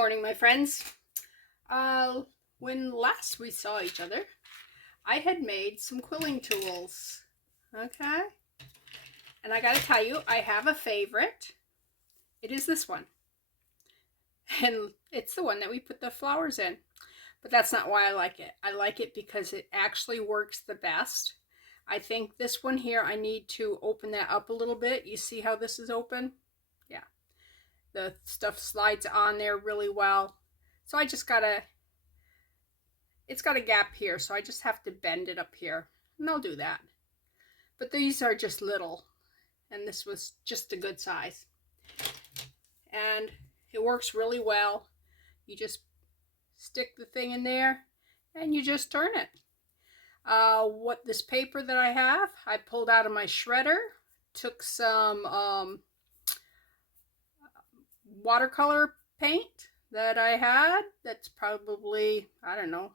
morning, my friends. When last we saw each other, I had made some quilling tools. Okay? And I gotta tell you, I have a favorite. It is this one. And it's the one that we put the flowers in. But that's not why I like it. I like it because it actually works the best. I think this one here, I need to open that up a little bit. You see how this is open? Yeah. The stuff slides on there really well. So I just gotta, it's got a gap here, so I just have to bend it up here. And I'll do that. But these are just little. And this was just a good size. And it works really well. You just stick the thing in there and you just turn it. What this paper that I have, I pulled out of my shredder, took some watercolor paint that I had that's probably, I don't know,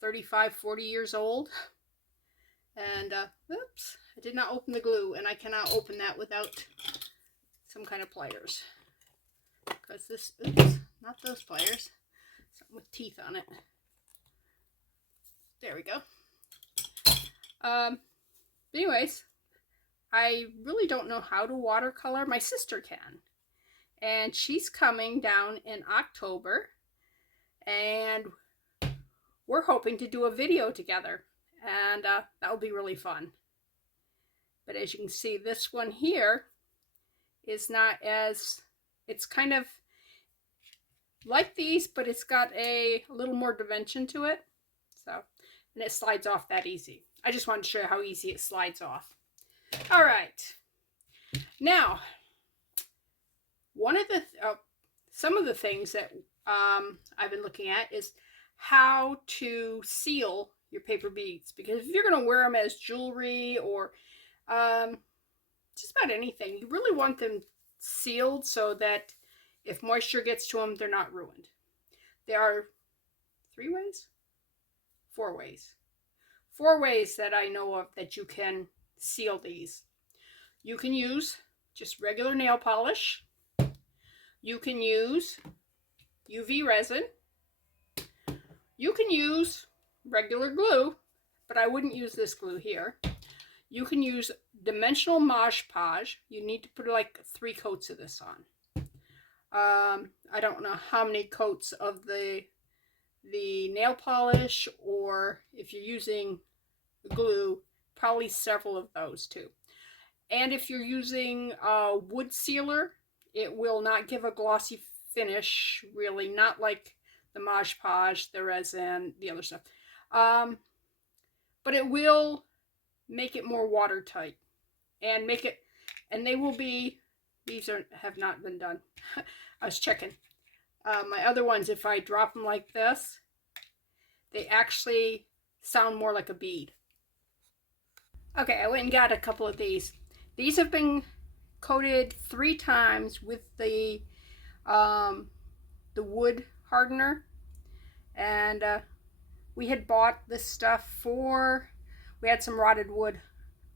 35, 40 years old. And oops, I did not open the glue, and I cannot open that without some kind of pliers. Because this, oops, not those pliers, something with teeth on it. There we go. Anyways, I really don't know how to watercolor. My sister can. And she's coming down in October. And we're hoping to do a video together. And that will be really fun. But as you can see, this one here is not as, it's kind of like these, but it's got a little more dimension to it. So, and it slides off that easy. I just wanted to show you how easy it slides off. All right. Now, one of the, some of the things that I've been looking at is how to seal your paper beads. Because if you're going to wear them as jewelry or just about anything, you really want them sealed so that if moisture gets to them, they're not ruined. There are 4 ways that I know of that you can seal these. You can use just regular nail polish. You can use UV resin. You can use regular glue, but I wouldn't use this glue here. You can use Dimensional Magic. You need to put like 3 coats of this on. I don't know how many coats of the nail polish, or if you're using glue, probably several of those too. And if you're using a wood sealer, it will not give a glossy finish, really, not like the Mod Podge, the resin, the other stuff. But it will make it more watertight and make it, and they will be, these have not been done. I was checking. My other ones, if I drop them like this, they actually sound more like a bead. Okay, I went and got a couple of these. These have been coated 3 times with the wood hardener. And we had bought this stuff for, we had some rotted wood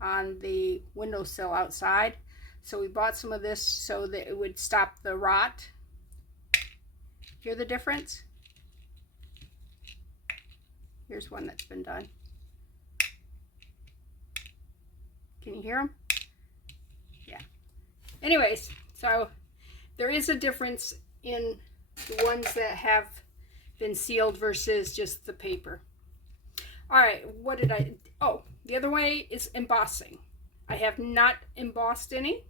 on the windowsill outside. So we bought some of this so that it would stop the rot. Hear the difference? Here's one that's been done. Can you hear them? Yeah. Anyways, so there is a difference in the ones that have been sealed versus just the paper. All right, what did I, oh, the other way is embossing. I have not embossed any.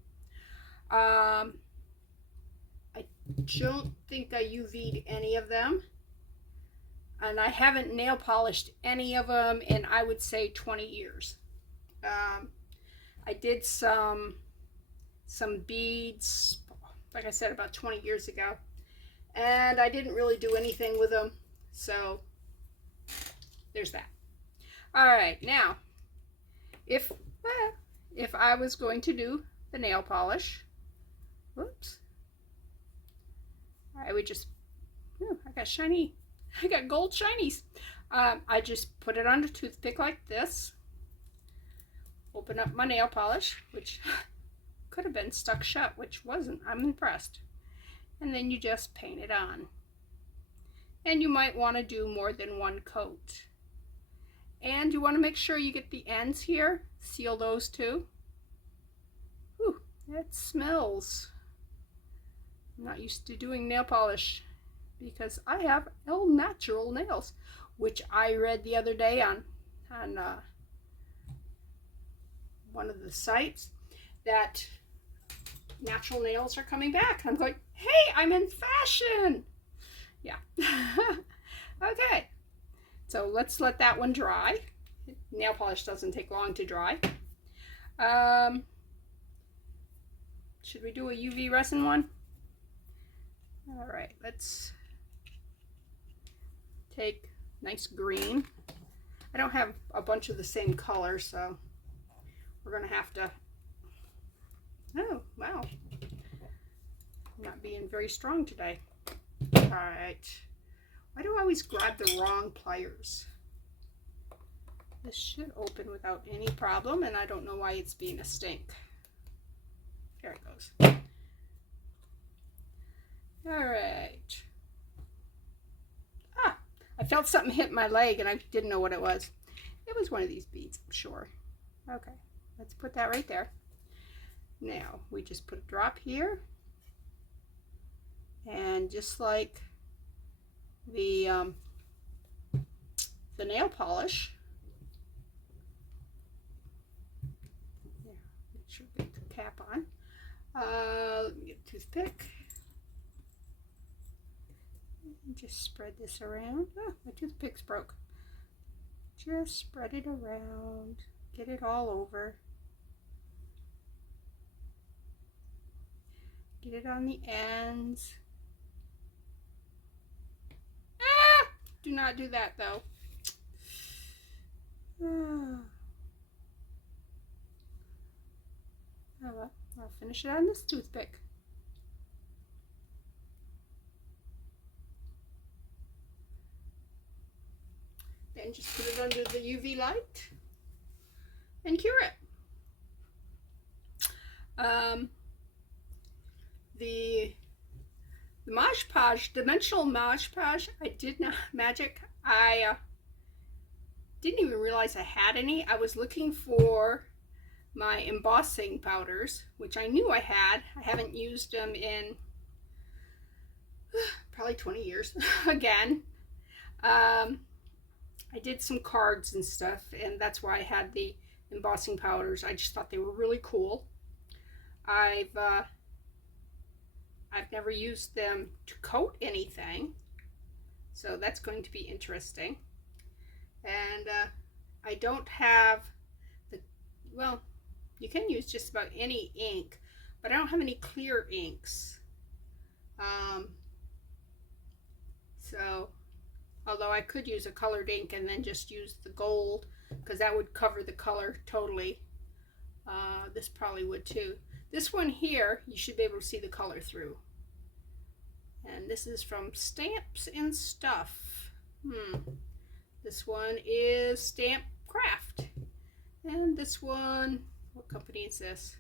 I don't think I UV'd any of them. And I haven't nail polished any of them in, I would say, 20 years. I did some beads, like I said, about 20 years ago. And I didn't really do anything with them. So, there's that. Alright, now, if I was going to do the nail polish, whoops, I would just, I got gold shinies. I just put it on a toothpick like this, open up my nail polish, which could have been stuck shut, which wasn't. I'm impressed. And then you just paint it on. and you might want to do more than one coat. And you want to make sure you get the ends here, seal those too. Whew, that smells. I'm not used to doing nail polish because I have all natural nails, which I read the other day on one of the sites that natural nails are coming back. I'm like, hey, I'm in fashion. Yeah. Okay. So let's let that one dry. Nail polish doesn't take long to dry. Should we do a UV resin one? All right, let's take nice green. I don't have a bunch of the same color, so we're gonna have to, oh, wow. I'm not being very strong today. All right. Why do I always grab the wrong pliers? This should open without any problem, and I don't know why it's being a stink. There it goes. All right. Ah, I felt something hit my leg, and I didn't know what it was. It was one of these beads, I'm sure. Okay, let's put that right there. Now, we just put a drop here, and just like the nail polish. Yeah, make sure we get the cap on. Let me get a toothpick. And just spread this around. Oh, my toothpick's broke. Just spread it around. Get it all over. Get it on the ends. Do not do that though. Oh well, I'll finish it on this toothpick. Then just put it under the UV light and cure it. The Podge Dimensional Magic, I didn't even realize I had any. I was looking for my embossing powders, which I knew I had. I haven't used them in probably 20 years again. I did some cards and stuff, and that's why I had the embossing powders. I just thought they were really cool. I've never used them to coat anything, so that's going to be interesting. And I don't have the, well, you can use just about any ink, but I don't have any clear inks. So, although I could use a colored ink and then just use the gold, because that would cover the color totally. This probably would too. This one here, you should be able to see the color through. And this is from Stamps and Stuff. This one is Stamp Craft. And this one, what company is this?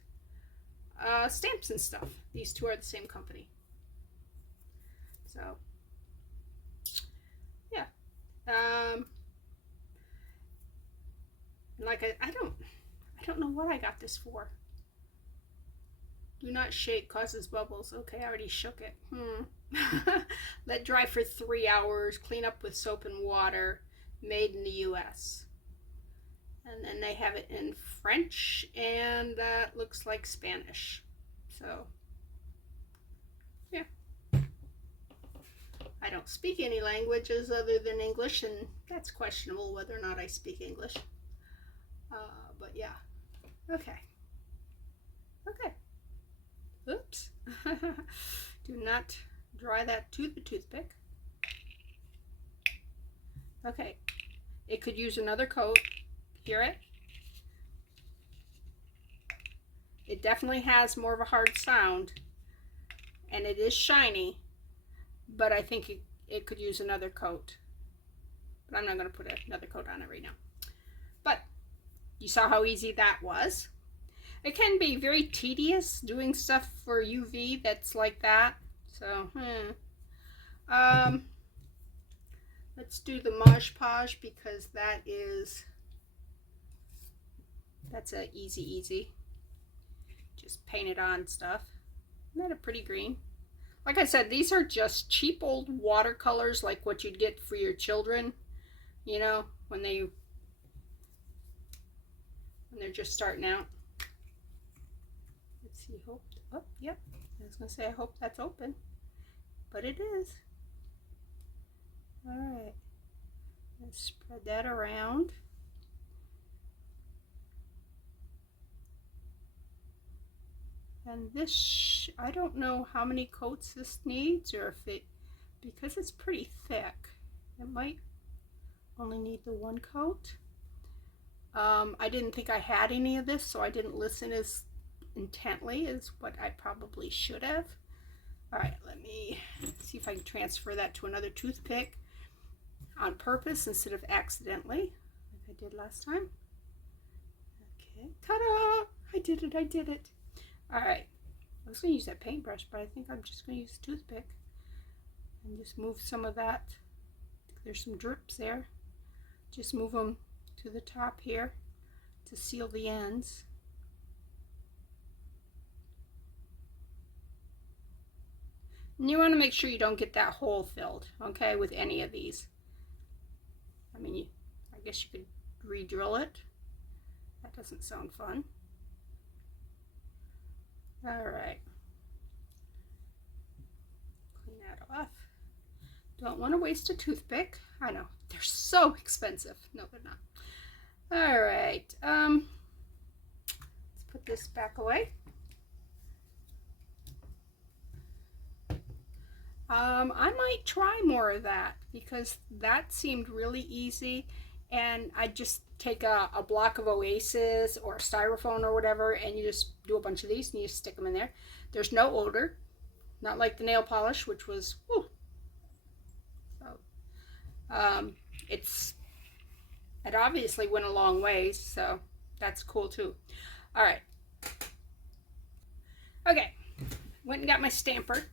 Stamps and Stuff. These two are the same company. So, yeah. Like I don't know what I got this for. Do not shake, causes bubbles. Okay, I already shook it. Let dry for 3 hours. Clean up with soap and water. Made in the US. And then they have it in French, and that looks like Spanish. So, yeah. I don't speak any languages other than English, and that's questionable whether or not I speak English. But yeah. Okay. Okay. Oops. Do not dry that to the toothpick. Okay. It could use another coat. Hear it? It definitely has more of a hard sound, and it is shiny, but I think it could use another coat. But I'm not going to put another coat on it right now. But you saw how easy that was. It can be very tedious doing stuff for UV that's like that. So, Let's do the Mod Podge because that's a easy. Just paint it on stuff. Isn't that a pretty green? Like I said, these are just cheap old watercolors like what you'd get for your children, you know, when they're just starting out. Let's see, hope, oh, yep. I was gonna say, I hope that's open, but it is. All right, let's spread that around. And this, I don't know how many coats this needs, or if it, because it's pretty thick, it might only need the one coat. I didn't think I had any of this, so I didn't listen as intently as what I probably should have. All right, let me see if I can transfer that to another toothpick on purpose instead of accidentally, like I did last time. Okay, ta-da! I did it. All right, I was going to use that paintbrush, but I think I'm just going to use a toothpick and just move some of that. There's some drips there. Just move them to the top here to seal the ends. And you want to make sure you don't get that hole filled, okay, with any of these. I mean, I guess you could re-drill it. That doesn't sound fun. All right. Clean that off. Don't want to waste a toothpick. I know, they're so expensive. No, they're not. All right. Let's put this back away. I might try more of that because that seemed really easy, and I just take a block of Oasis or styrofoam or whatever, and you just do a bunch of these and you stick them in there. There's no odor, not like the nail polish, which was whew. So it obviously went a long ways, so that's cool too. All right, okay, went and got my stamper.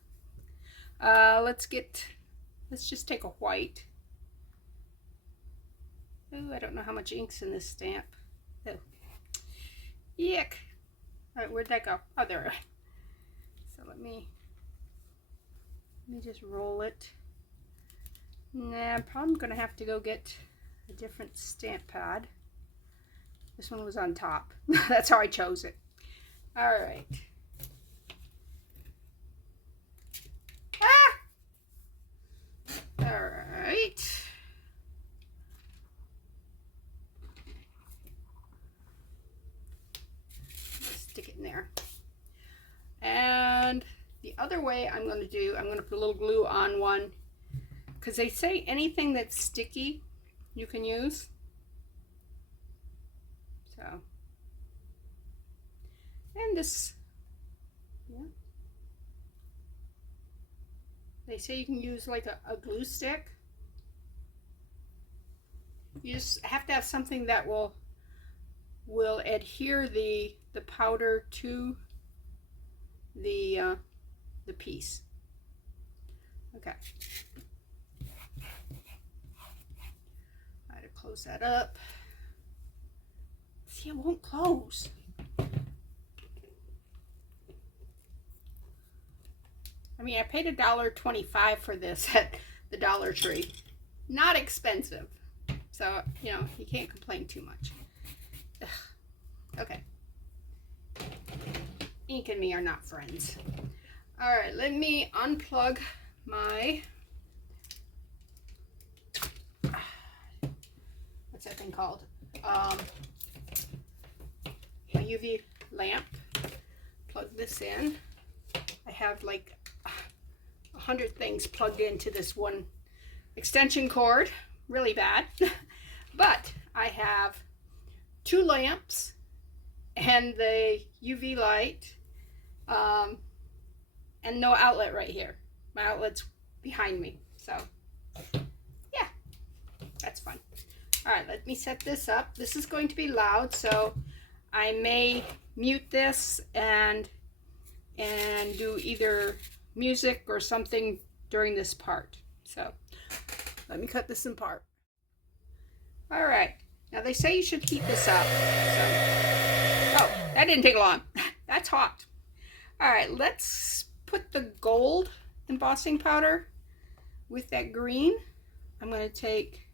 Let's just take a white. Ooh, I don't know how much ink's in this stamp. Oh, yuck. All right, where'd that go? Oh, there. So let me just roll it. Nah, I'm probably gonna have to go get a different stamp pad. This one was on top. That's how I chose it. All right. All right. Stick it in there. And the other way I'm going to put a little glue on one, because they say anything that's sticky you can use. So, and this, yeah. They say you can use like a glue stick. You just have to have something that will adhere the powder to the piece. Okay. I had to close that up. See, it won't close. I mean, I paid $1.25 for this at the Dollar Tree. Not expensive. So, you know, you can't complain too much. Ugh. Okay. Ink and me are not friends. All right, let me unplug my, what's that thing called? My UV lamp. Plug this in. I have like 100 things plugged into this one extension cord, really bad. But I have 2 lamps and the UV light, and no outlet right here. My outlet's behind me, so yeah, that's fun. All right, let me set this up. This is going to be loud, so I may mute this and do either music or something during this part. So Let me cut this in part. All right, now they say you should heat this up. So, oh, that didn't take long. That's hot. All right, let's put the gold embossing powder with that green. I'm going to take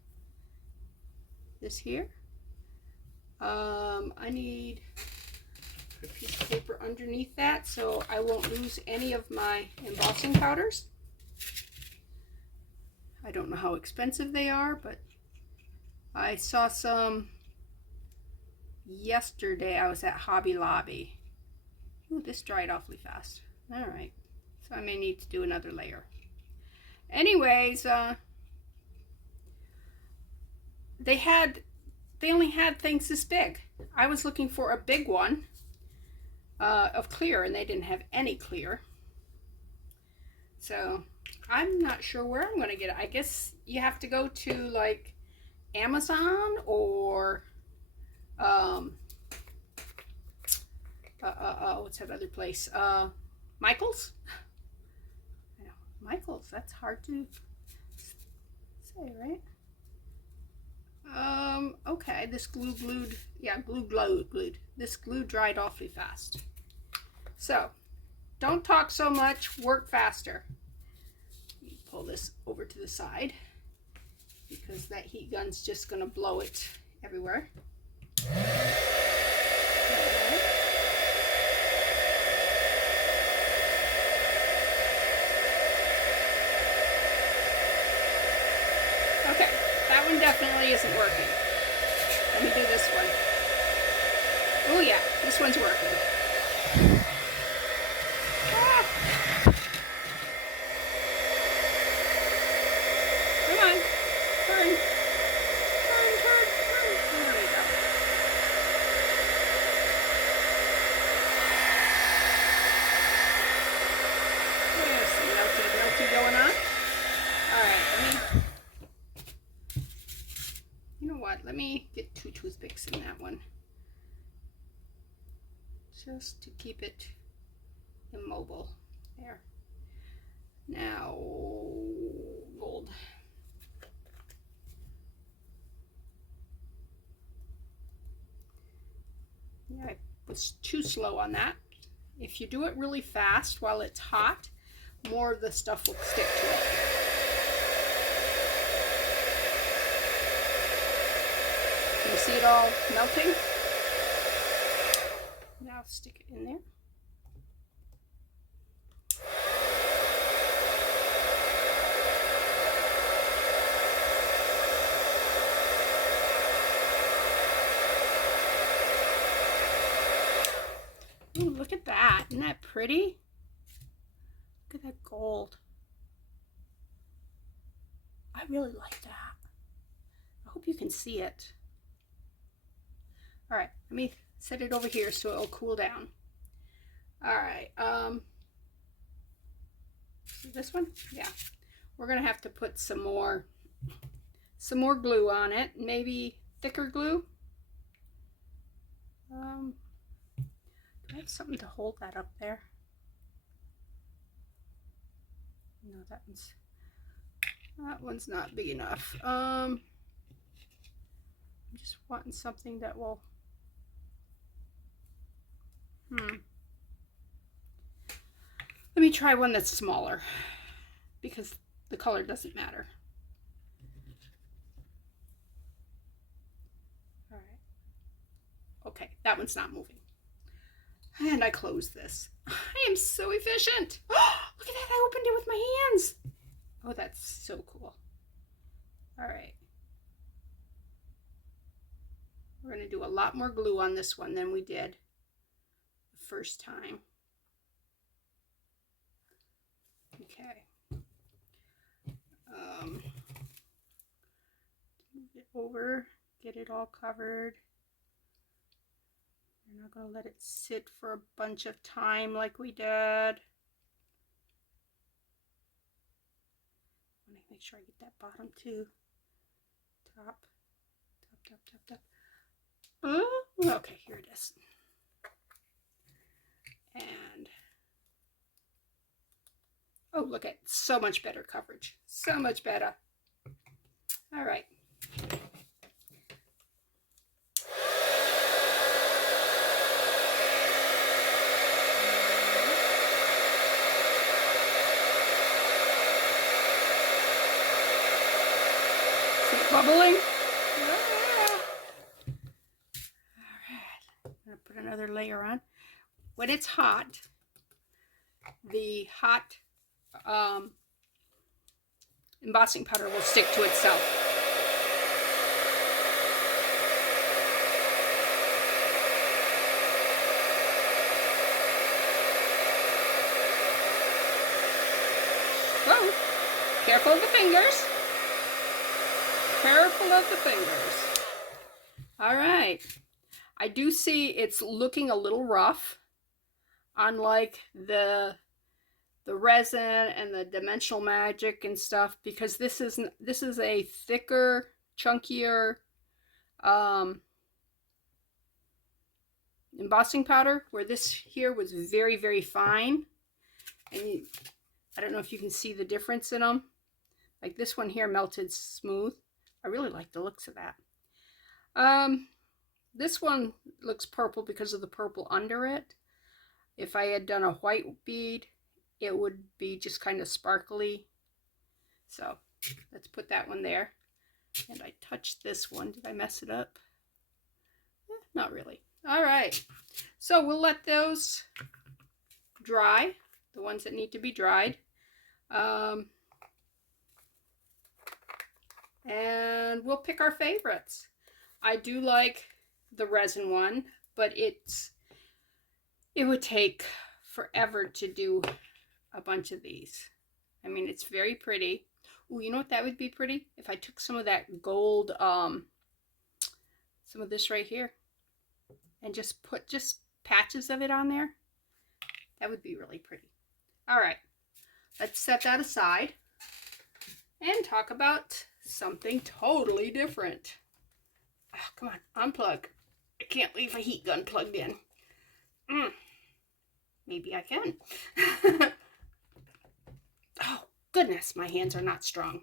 this here. I need a piece of paper underneath that so I won't lose any of my embossing powders. I don't know how expensive they are, but I saw some yesterday. I was at Hobby Lobby. Ooh, this dried awfully fast. All right, so I may need to do another layer. Anyways, they only had things this big. I was looking for a big one of clear, and they didn't have any clear. So I'm not sure where I'm going to get it. I guess you have to go to like Amazon or what's that other place? Michael's? I know, Michael's, that's hard to say, right? Okay, this glue glued. Yeah, glued. This glue dried awfully fast. So, don't talk so much, work faster. Pull this over to the side because that heat gun's just gonna blow it everywhere. Okay, that one definitely isn't working. Let me do this one. Oh yeah, this one's working. Ah. Come on, turn. There we go. There's some melty going on. All right, you know what? Let me get 2 toothpicks in that one, just to keep it immobile. There. Now, gold. Yeah, I was too slow on that. If you do it really fast while it's hot, more of the stuff will stick to it. Can you see it all melting? Now stick it in there. Ooh, look at that. Isn't that pretty? Look at that gold. I really like that. I hope you can see it. All right, let me set it over here so it'll cool down. All right, this one? Yeah. We're gonna have to put some more glue on it, maybe thicker glue. Do I have something to hold that up there? No, that one's not big enough. I'm just wanting something that will. Let me try one that's smaller because the color doesn't matter. All right. Okay, that one's not moving. And I closed this. I am so efficient. Oh, look at that, I opened it with my hands. Oh, that's so cool. All right. We're going to do a lot more glue on this one than we did the first time. Okay. Move it over, get it all covered. We're not going to let it sit for a bunch of time like we did. Let me make sure I get that bottom too. Top. Oh, okay, here it is. And oh, look at so much better coverage. So much better. All right. Is it bubbling? I'm going to put another layer on. When it's hot, the hot embossing powder will stick to itself. So, careful of the fingers. Careful of the fingers. All right. I do see it's looking a little rough, unlike the resin and the dimensional magic and stuff, because this is a thicker, chunkier embossing powder, where this here was very, very fine. And I don't know if you can see the difference in them. Like this one here melted smooth. I really like the looks of that. This one looks purple because of the purple under it. If I had done a white bead, it would be just kind of sparkly. So let's put that one there. And I touched this one. Did I mess it up? Not really. All right. So we'll let those dry, the ones that need to be dried. And we'll pick our favorites. I do like the resin one, but it would take forever to do a bunch of these. I mean, it's very pretty. Ooh, you know what that would be pretty? If I took some of that gold, some of this right here, and just put patches of it on there. That would be really pretty. All right, let's set that aside and talk about something totally different. Oh, come on, unplug. I can't leave a heat gun plugged in. Maybe I can. Oh, goodness, my hands are not strong.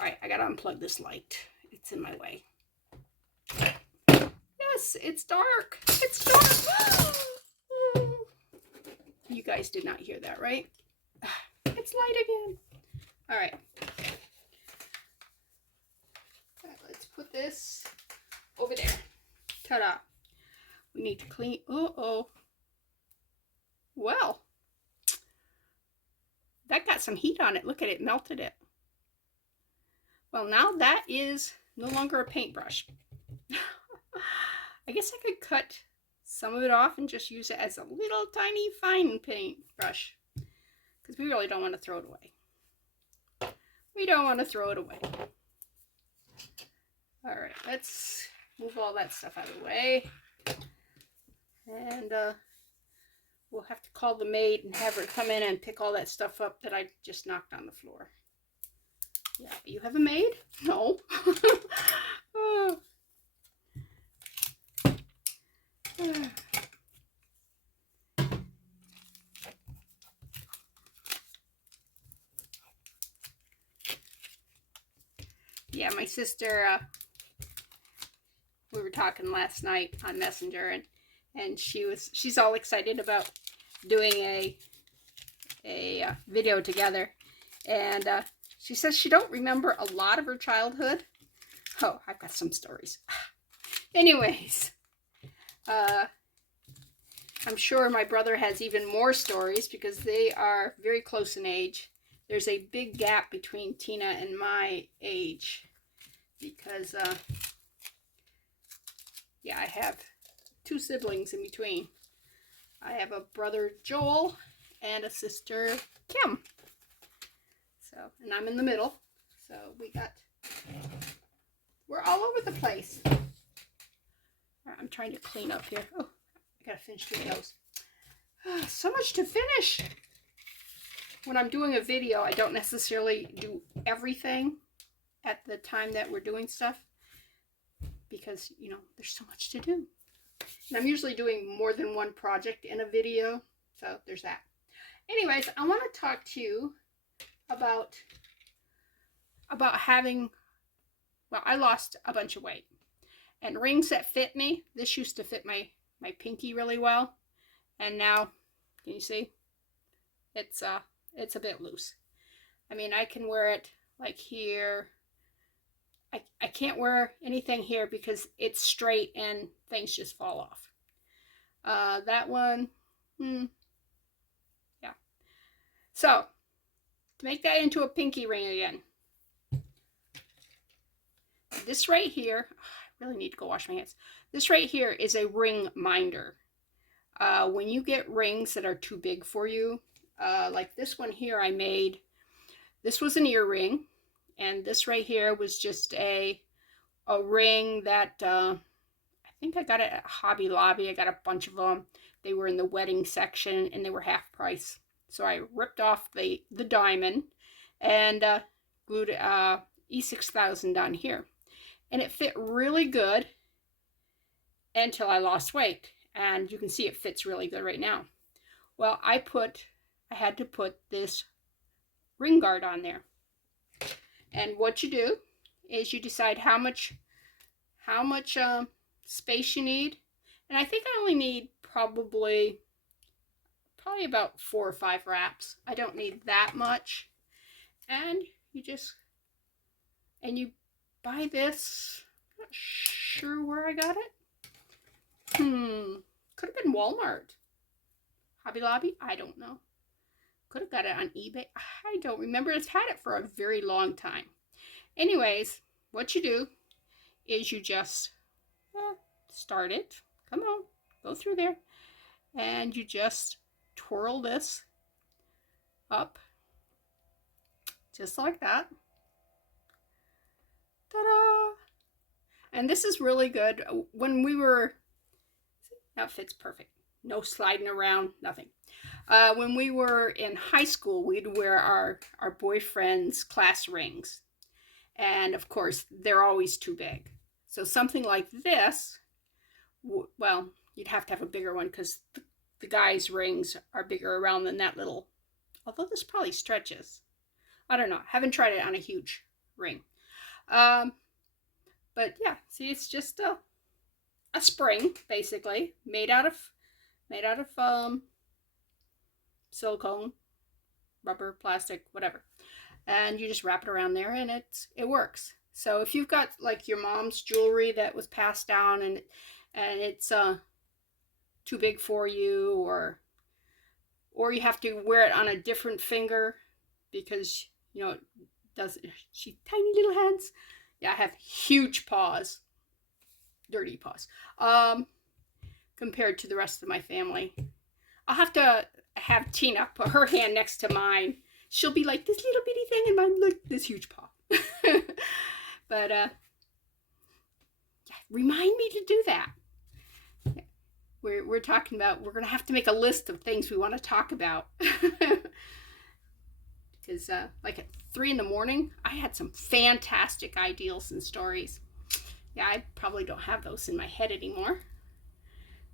All right, I gotta unplug this light. It's in my way. Yes, it's dark. It's dark. You guys did not hear that, right? It's light again. All right. Let's put this over there. Ta-da. We need to clean. Uh-oh. Well, that got some heat on it. Look at it, melted it. Well, now that is no longer a paintbrush. I guess I could cut some of it off and just use it as a little tiny fine paintbrush, because we really don't want to throw it away. We don't want to throw it away. All right, let's move all that stuff out of the way. And we'll have to call the maid and have her come in and pick all that stuff up that I just knocked on the floor. Yeah, you have a maid? No. Oh. Yeah, my sister, we were talking last night on Messenger, and she's all excited about doing a video together, and she says she don't remember a lot of her childhood. Oh, I've got some stories. Anyways, I'm sure my brother has even more stories because they are very close in age. There's a big gap between Tina and my age because, yeah, I have two siblings in between. I have a brother, Joel, and a sister, Kim. So, and I'm in the middle. So we're all over the place. I'm trying to clean up here. Oh, I gotta finish doing those. So much to finish. When I'm doing a video, I don't necessarily do everything at the time that we're doing stuff because, you know, there's so much to do. And I'm usually doing more than one project in a video, so there's that. Anyways, I want to talk to you about having well, I lost a bunch of weight. And rings that fit me, this used to fit my pinky really well. And now, can you see? It's a bit loose. I mean, I can wear it like here. I can't wear anything here because it's straight and things just fall off. That one, yeah. So, to make that into a pinky ring again, this right here, I really need to go wash my hands. This right here is a ring minder. When you get rings that are too big for you, like this one here I made, this was an earring, and this right here was just a ring that I think I got it at Hobby Lobby. I got a bunch of them. They were in the wedding section and they were half price. So I ripped off the diamond and glued E6000 on here. And it fit really good until I lost weight. And you can see it fits really good right now. Well, I had to put this ring guard on there. And what you do is you decide how much space you need. And I think I only need probably about 4 or 5 wraps. I don't need that much. And you buy this. I'm not sure where I got it. Could have been Walmart. Hobby Lobby? I don't know. Could have got it on eBay. I don't remember. I've had it for a very long time. Anyways, what you do is you just start it. Come on, go through there. And you just twirl this up. Just like that. Ta-da! And this is really good. When we were, that fits perfect. No sliding around, nothing. When we were in high school, we'd wear our boyfriend's class rings. And of course, they're always too big. So something like this, well, you'd have to have a bigger one because the guys' rings are bigger around than that little, although this probably stretches. I don't know. Haven't tried it on a huge ring. But yeah, see, it's just a spring, basically, made out of silicone, rubber, plastic, whatever. And you just wrap it around there and it works. So if you've got like your mom's jewelry that was passed down and it's too big for you, or you have to wear it on a different finger because it doesn't, she tiny little hands. Yeah, I have huge paws, dirty paws, compared to the rest of my family. I'll have to have Tina put her hand next to mine. She'll be like this little bitty thing and mine like this huge paw. But yeah, remind me to do that. We're talking about, we're going to have to make a list of things we want to talk about. Because like at 3 in the morning, I had some fantastic ideas and stories. Yeah, I probably don't have those in my head anymore.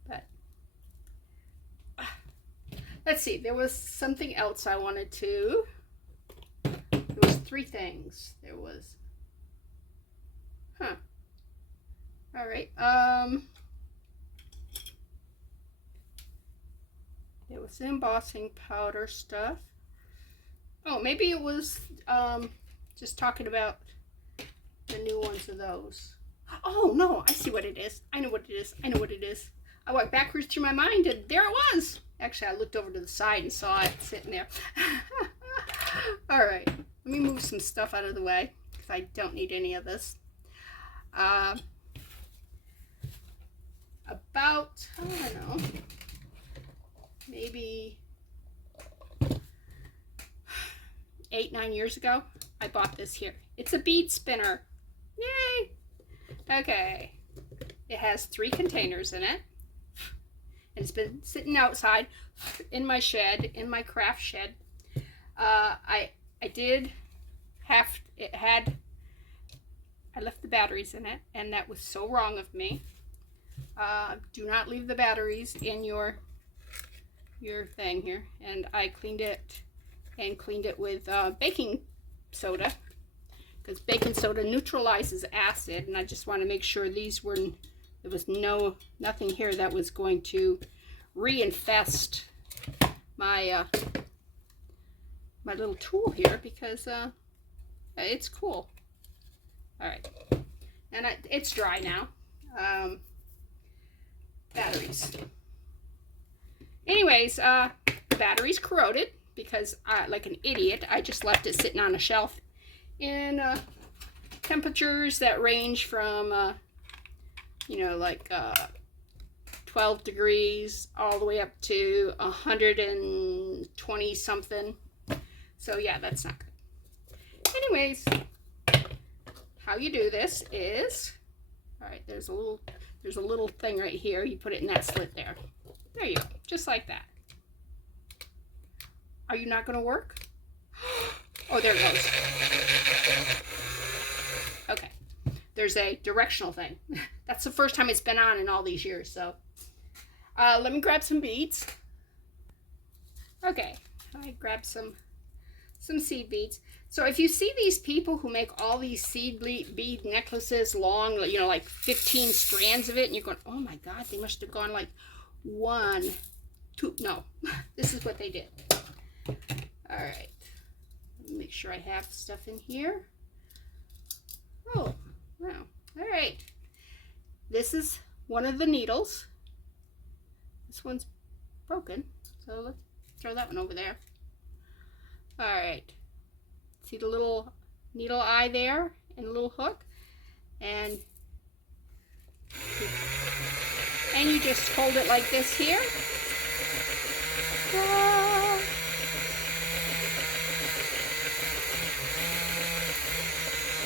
But let's see, there was something else I wanted to. There was 3 things. There was, all right. There was embossing powder stuff. Oh, maybe it was just talking about the new ones of those. Oh, no, I see what it is. I know what it is. I know what it is. I went backwards through my mind and there it was. Actually, I looked over to the side and saw it sitting there. All right, let me move some stuff out of the way because I don't need any of this. About, I don't know, maybe 8-9 years ago, I bought this here. It's a bead spinner. Yay! Okay. It has 3 containers in it. And it's been sitting outside in my shed, in my craft shed. I left the batteries in it, and that was so wrong of me. Do not leave the batteries in your thing here. And I cleaned it with baking soda because baking soda neutralizes acid, and I just want to make sure these were, there was nothing here that was going to reinfest my my little tool here, because it's cool. All right, and it's dry now. Batteries. Anyways, battery's corroded because like an idiot, I just left it sitting on a shelf in temperatures that range from you know, like 12 degrees all the way up to 120 something. So yeah, that's not good. Anyways, how you do this is, all right, there's a little thing right here. You put it in that slit there. There you go, just like that. Are you not going to work? Oh, there it goes. Okay, there's a directional thing. That's the first time it's been on in all these years. So let me grab some beads. Okay, I grabbed some seed beads. So if you see these people who make all these seed bead necklaces long, you know, like 15 strands of it, and you're going, oh my God, they must have gone like 1, 2, no, this is what they did. All right, let me make sure I have stuff in here. Oh, wow, all right. This is one of the needles. This one's broken, so let's throw that one over there. All right. See the little needle eye there and a little hook, and you just hold it like this here.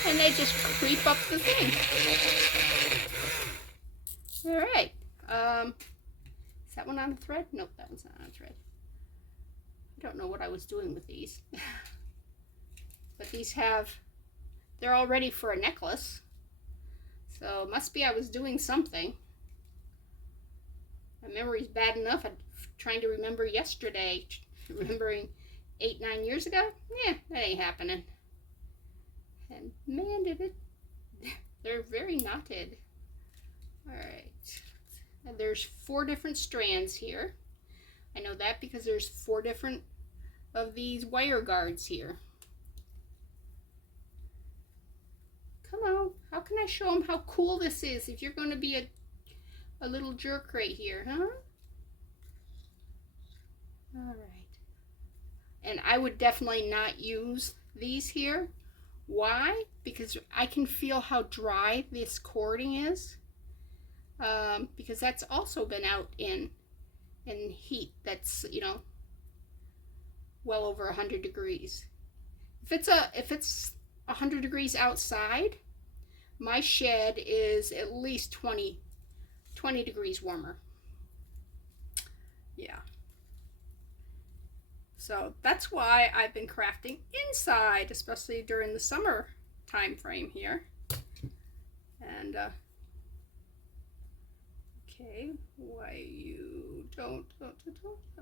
And they just creep up the thing. All right. Is that one on a thread? Nope, that one's not on a thread. I don't know what I was doing with these. But these they're all ready for a necklace. So it must be I was doing something. My memory's bad enough. I'm trying to remember yesterday, remembering 8, 9 years ago. Yeah, that ain't happening. And man, did it. They're very knotted. All right. And there's 4 different strands here. I know that because there's 4 different of these wire guards here. Come on, how can I show them how cool this is if you're going to be a little jerk right here, huh? All right. And I would definitely not use these here. Why? Because I can feel how dry this cording is. Because that's also been out in heat that's, you know, well over 100 degrees. If it's 100 degrees outside, my shed is at least 20 degrees warmer. Yeah. So that's why I've been crafting inside, especially during the summer time frame here. And okay, why you don't.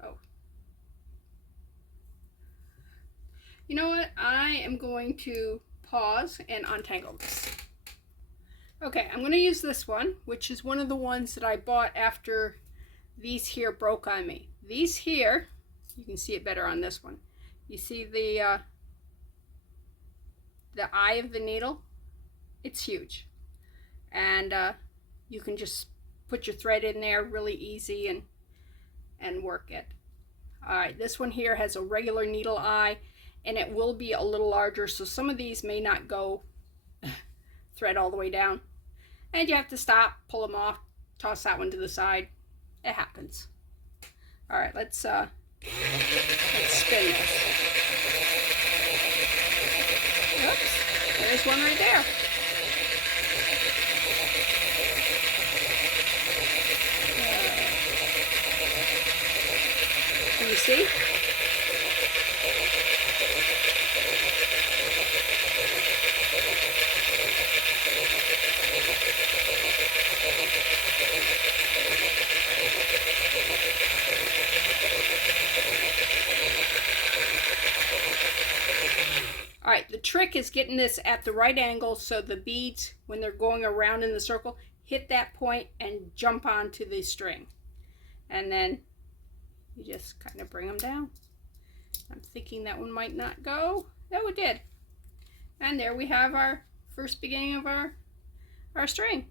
Oh. You know what? I am going to pause and untangle this. Okay, I'm going to use this one, which is one of the ones that I bought after these here broke on me. These here, you can see it better on this one. You see the eye of the needle? It's huge. And you can just put your thread in there really easy and work it. All right, this one here has a regular needle eye, and it will be a little larger, so some of these may not go thread all the way down. And you have to stop, pull them off, toss that one to the side. It happens. All right, let's spin this. Oops, there's one right there. Can you see? All Right, the trick is getting this at the right angle so the beads, when they're going around in the circle, hit that point and jump onto the string. And then you just kind of bring them down. I'm thinking that one might not go. No, it did. And there we have our first beginning of our string.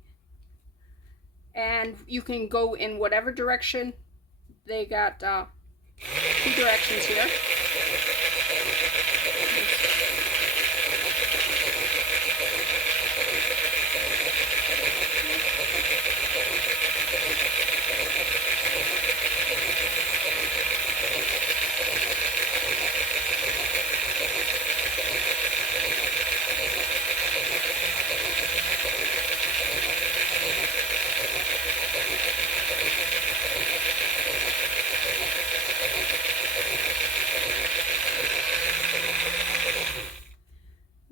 And you can go in whatever direction. They got 2 directions here.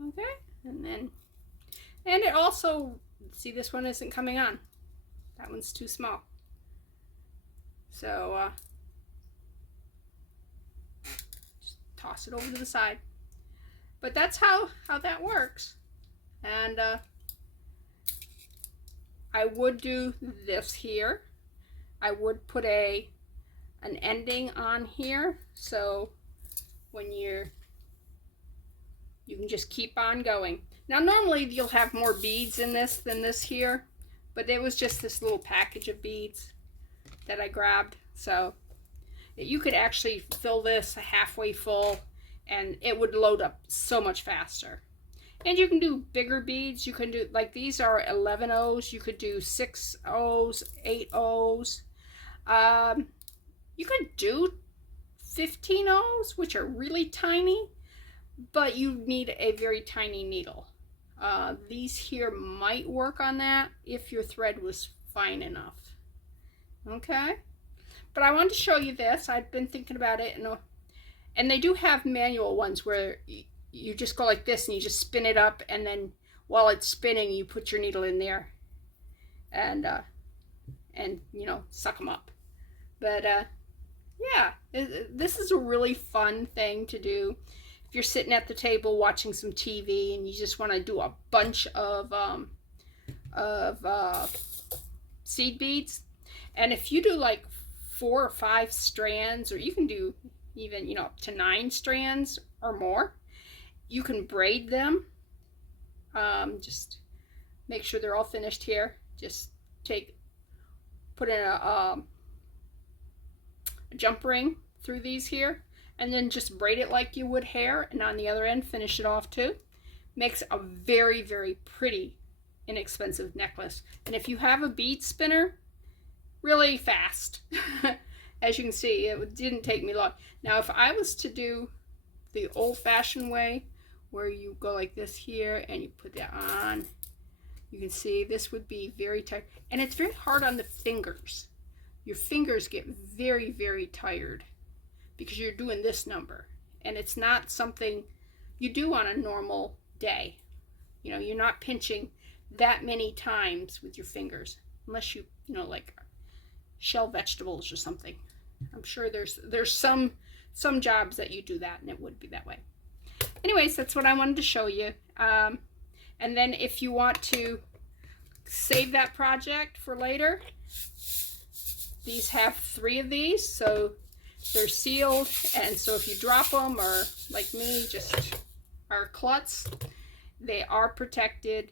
Okay, and it also, see, this one isn't coming on. That one's too small. So just toss it over to the side. But that's how that works. And I would do this here. I would put an ending on here, so when you can just keep on going. Now normally you'll have more beads in this than this here, but it was just this little package of beads that I grabbed. So you could actually fill this halfway full and it would load up so much faster. And you can do bigger beads. You can do, like, these are 11 O's. You could do 6 O's, 8 O's. You could do 15 O's, which are really tiny, but you need a very tiny needle. These here might work on that if your thread was fine enough. Okay, but I wanted to show you this. I've been thinking about it, and they do have manual ones where you just go like this and you just spin it up, and then while it's spinning you put your needle in there and you know, suck them up. But yeah, this is a really fun thing to do if you're sitting at the table watching some TV and you just want to do a bunch of seed beads. And if you do like 4 or 5 strands, or you can do even, you know, up to 9 strands or more, you can braid them. Just make sure they're all finished here. Just put in a jump ring through these here, and then just braid it like you would hair, and on the other end finish it off too. Makes a very, very pretty, inexpensive necklace. And if you have a bead spinner, really fast. As you can see, it didn't take me long. Now if I was to do the old-fashioned way, where you go like this here and you put that on, you can see this would be very tight, and it's very hard on the fingers. Your fingers get very, very tired because you're doing this number, and it's not something you do on a normal day. You know, you're not pinching that many times with your fingers, unless you know, like shell vegetables or something. I'm sure there's some jobs that you do that and it would be that way. Anyways, that's what I wanted to show you. And then if you want to save that project for later, these have 3 of these, so they're sealed, and so if you drop them, or like me, just are klutz, they are protected.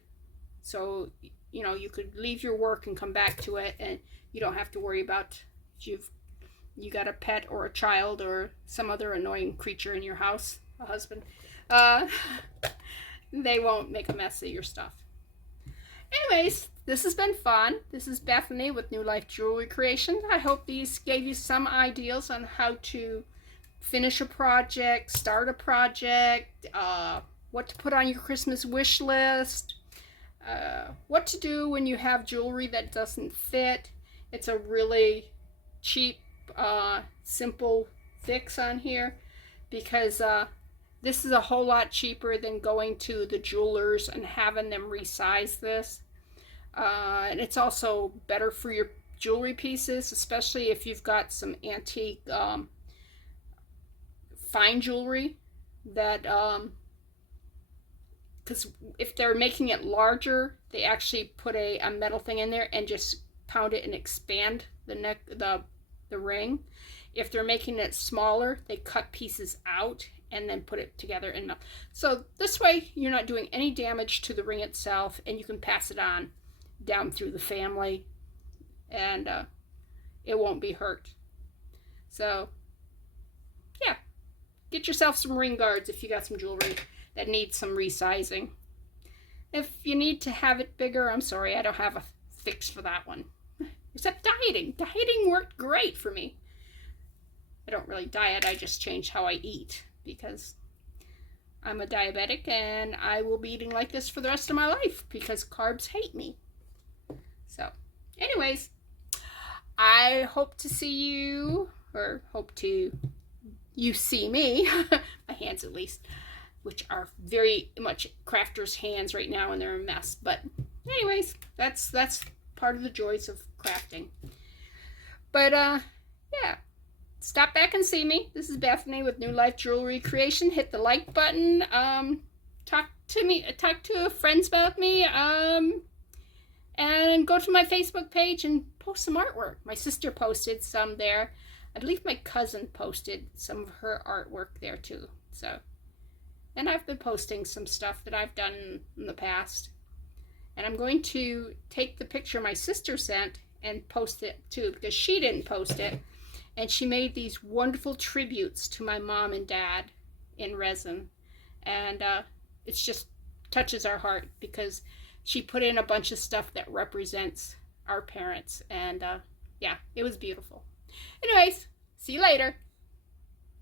So, you know, you could leave your work and come back to it, and you don't have to worry about you got a pet or a child or some other annoying creature in your house, a husband. They won't make a mess of your stuff. Anyways, this has been fun. This is Bethany with New Life Jewelry Creations. I hope these gave you some ideas on how to finish a project, start a project, what to put on your Christmas wish list, what to do when you have jewelry that doesn't fit. It's a really cheap, simple fix on here, because this is a whole lot cheaper than going to the jewelers and having them resize this. And it's also better for your jewelry pieces, especially if you've got some antique fine jewelry that because if they're making it larger, they actually put a metal thing in there and just pound it and expand the ring. If they're making it smaller, they cut pieces out and then put it together and melt. So this way you're not doing any damage to the ring itself, and you can pass it on down through the family, and it won't be hurt. So yeah, get yourself some ring guards if you got some jewelry that needs some resizing. If you need to have it bigger, I'm sorry, I don't have a fix for that one. Except dieting. Dieting worked great for me. I don't really diet, I just change how I eat, because I'm a diabetic and I will be eating like this for the rest of my life because carbs hate me. So, anyways, I hope to see you, or hope to you see me, my hands at least, which are very much crafters' hands right now and they're a mess. But anyways, that's part of the joys of crafting. But yeah. Stop back and see me. This is Bethany with New Life Jewelry Creation. Hit the like button. Talk to friends about me. And go to my Facebook page and post some artwork. My sister posted some there. I believe my cousin posted some of her artwork there too. So, and I've been posting some stuff that I've done in the past. And I'm going to take the picture my sister sent and post it too, because she didn't post it. And she made these wonderful tributes to my mom and dad in resin. And it just touches our heart, because she put in a bunch of stuff that represents our parents. And yeah, it was beautiful. Anyways, see you later.